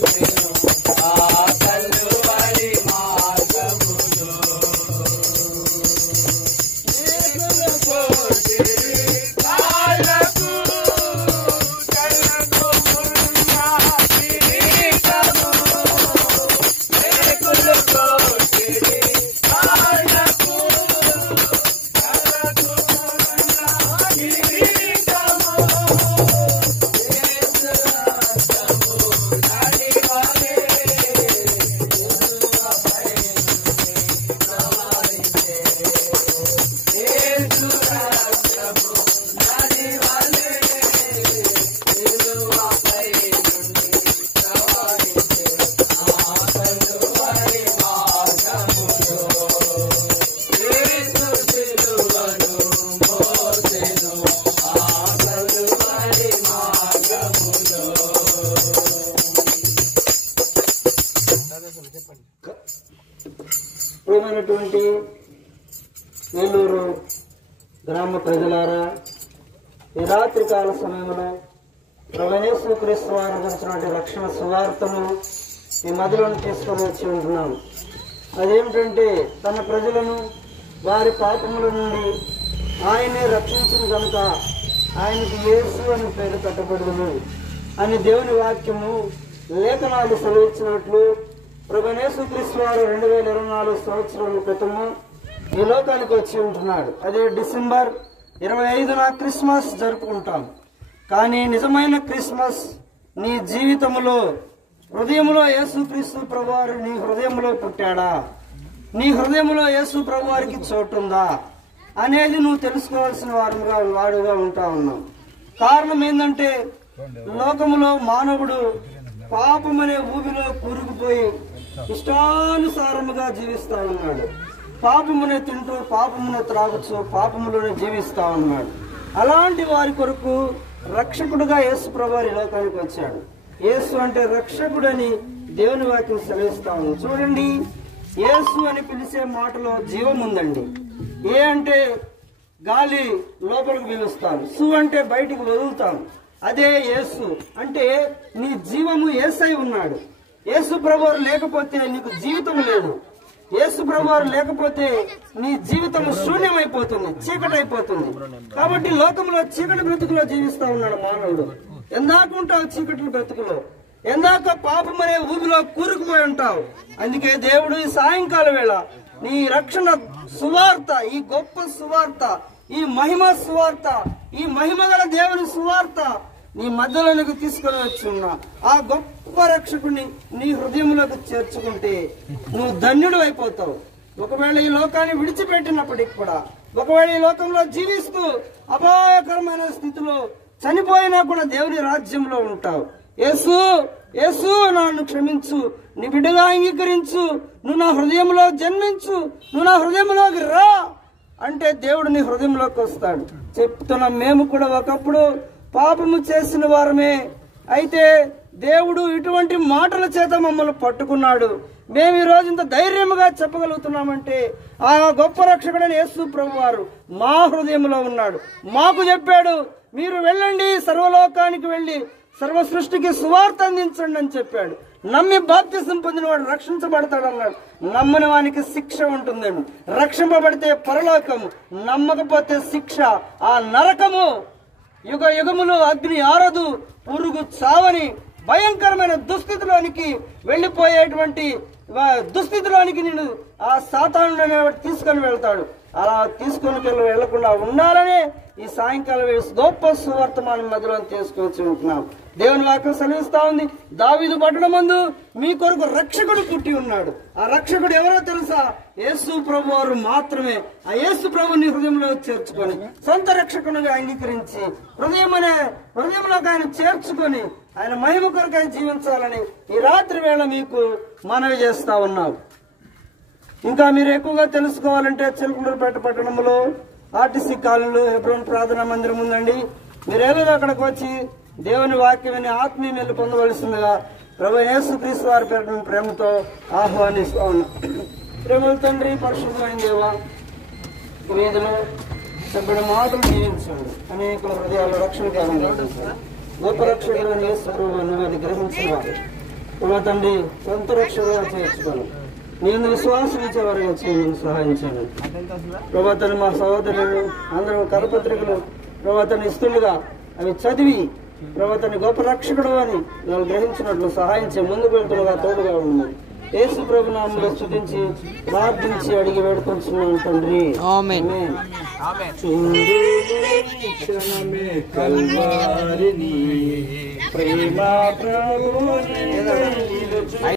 ప్రియమైనటువంటి ఏలూరు గ్రామ ప్రజలారా, ఈ రాత్రి కాల సమయంలో ప్రభువైన యేసుక్రీస్తు వారు గురించినటువంటి రక్షణ సువార్తను ఈ మధ్యలోని తీసుకొని వచ్చి ఉంటున్నాం. అదేమిటంటే తన ప్రజలను వారి పాపముల నుండి ఆయనే రక్షించిన కనుక ఆయనకు యేసు అని పేరు పెట్టబడును అని దేవుని వాక్యము లేఖనాలు సెలవిచ్చినట్లు ప్రభువైన యేసుక్రీస్తు వారు 2024 సంవత్సరాల క్రితము ఈ లోకానికి వచ్చి ఉంటున్నాడు. అదే డిసెంబర్ 25న క్రిస్మస్ జరుపుకుంటాం. కానీ నిజమైన క్రిస్మస్ నీ జీవితంలో హృదయంలో యేసుక్రీస్తు ప్రభువారు నీ హృదయంలో పుట్టాడా, నీ హృదయంలో యేసు ప్రభువారికి చోటుందా అనేది నువ్వు తెలుసుకోవాల్సిన వాడుగా ఉంటా ఉన్నావు. కారణం ఏంటంటే లోకములో మానవుడు పాపమనే ఊబిలో కూరుకుపోయి ఇష్టానుసారముగా జీవిస్తా ఉన్నాడు. పాపమునే తింటూ పాపమునే త్రాగుతూ పాపములోనే జీవిస్తా ఉన్నాడు. అలాంటి వారి కొరకు రక్షకుడుగా యేసు ప్రభువారు ఈ లోకానికి వచ్చాడు. యేసు అంటే రక్షకుడని దేవుని వాక్యం సెలవిస్తా ఉంది. చూడండి, యేసు అని పిలిచే మాటలో జీవం ఉందండి. ఏ అంటే గాలి లోపలికి పీలుస్తాను, సు అంటే బయటికి వదులుతాను. అదే యేసు అంటే నీ జీవము యేసై ఉన్నాడు. యేసు ప్రభువారు లేకపోతే నీకు జీవితం లేదు. యేసు ప్రభువారు లేకపోతే నీ జీవితం శూన్యమైపోతుంది, చీకటైపోతుంది. కాబట్టి లోకంలో చీకటి బ్రతుకులో జీవిస్తా ఉన్నాడు మానవుడు. ఎందాకుంటావు చీకటి బ్రతుకులో, ఎందాక పాపం అనే ఊబిలో కూరుకుపోయి ఉంటావు. అందుకే దేవుడు ఈ సాయంకాల వేళ నీ రక్షణ సువార్త, ఈ గొప్ప సువార్త, ఈ మహిమ సువార్త, ఈ మహిమ గల దేవుని సువార్త నీ మధ్యలోనికి తీసుకొని వచ్చున్నా ఆ గొప్ప రక్షకుని నీ హృదయంలోకి చేర్చుకుంటే నువ్వు ధన్యుడు అయిపోతావు. ఒకవేళ ఈ లోకాన్ని విడిచిపెట్టినప్పటికి కూడా, ఒకవేళ ఈ లోకంలో జీవిస్తూ అపాయకరమైన స్థితిలో చనిపోయినా కూడా దేవుని రాజ్యంలో ఉంటావు. యేసు యేసు నన్ను క్షమించు, నీ బిడ్డగా అంగీకరించు, నువ్వు నా హృదయంలో జన్మించు, నువ్వు నా హృదయంలోకి రా అంటే దేవుడు నీ హృదయంలోకి వస్తాడు. చెప్తున్నాం, మేము కూడా ఒకప్పుడు పాపము చేసిన వారమే. అయితే దేవుడు ఇటువంటి మాటల చేత మమ్మల్ని పట్టుకున్నాడు. మేము ఈ రోజు ఇంత ధైర్యముగా చెప్పగలుగుతున్నామంటే ఆ గొప్ప రక్షకుడైన యేసు ప్రభువారు మా హృదయంలో ఉన్నాడు. మాకు చెప్పాడు, మీరు వెళ్ళండి, సర్వలోకానికి వెళ్ళి సర్వ సృష్టికి సువార్త అందించండి అని చెప్పాడు. నమ్మి బాప్తిసం పొందిన వాడు రక్షించబడతాడు అన్నాడు. నమ్మని వానికి శిక్ష ఉంటుందేమో. రక్షింపబడితే పరలోకము, నమ్మకపోతే శిక్ష, ఆ నరకము. యుగ యుగములు అగ్ని ఆరదు, పురుగు చావని భయంకరమైన దుస్థితిలోనికి వెళ్లిపోయేటువంటి దుస్థితిలోనికి నేను ఆ సాతానుడు తీసుకొని వెళ్తాడు. అలా తీసుకొని వెళ్లకుండా ఉండాలని ఈ సాయంకాలం గొప్ప సువర్తమానం మధ్యలో తీసుకొచ్చి ఉంటున్నాం. దేవుని వాక్యం సెలవిస్తా ఉంది, దావీదు పట్టణమందు మీ కొరకు రక్షకుడు పుట్టి ఉన్నాడు. ఆ రక్షకుడు ఎవరో తెలుసా? యేసు ప్రభువారు మాత్రమే. ఆ యేసు ప్రభుని హృదయంలో చేర్చుకొని సొంత రక్షకునిగా అంగీకరించి హృదయంలోకి ఆయన చేర్చుకొని ఆయన మహిమ కొరకు ఆయన జీవించాలని ఈ రాత్రి వేళ మీకు మనవి చేస్తా ఉన్నాం. ఇంకా మీరు ఎక్కువగా తెలుసుకోవాలంటే చిలకలూరుపేట పట్టణంలో ఆర్టీసీ కాలనీలో హెబ్రోన్ ప్రార్థనా మందిరం ఉందండి. మీరేదో అక్కడికి వచ్చి దేవుని వాక్యం విని ఆత్మీయ మేలు పొందవలసిందిగా ప్రభువైన యేసుక్రీస్తు వారి పేరు ప్రేమతో ఆహ్వానిస్తా ఉన్నాం. ప్రేమల తండ్రి, పరిశుద్ధమైన దేవా, వీధిలో చెప్పిన మాటలు జీవించండి. అనేక హృదయాల రక్షణ కారణం గొప్ప రక్షకుడు యేసు ప్రభువు నువ్వు అది గ్రహించిన ప్రభా తండ్రి సొంత రక్షగా చేర్చుకోను, నేను విశ్వాసించేవారుగా చేయమని సహాయం చేయండి. ప్రభా తండ్రి మా సహోదరులు అందరూ కరపత్రికలు ప్రభా తండ్రి ఇస్తుండగా అవి చదివి ప్రభా తండ్రి గొప్ప రక్షకుడు అని వాళ్ళు గ్రహించినట్లు సహాయం చేయ, ముందుకు వెళ్తుండగా తోడుగా ఉన్నాను. యేసు ప్రభు నామములో స్తుతించి ప్రార్థించి అడిగి వేడుకొంచున్నాను తండ్రి. ఆమేన్. ప్రేమ ప్రభుని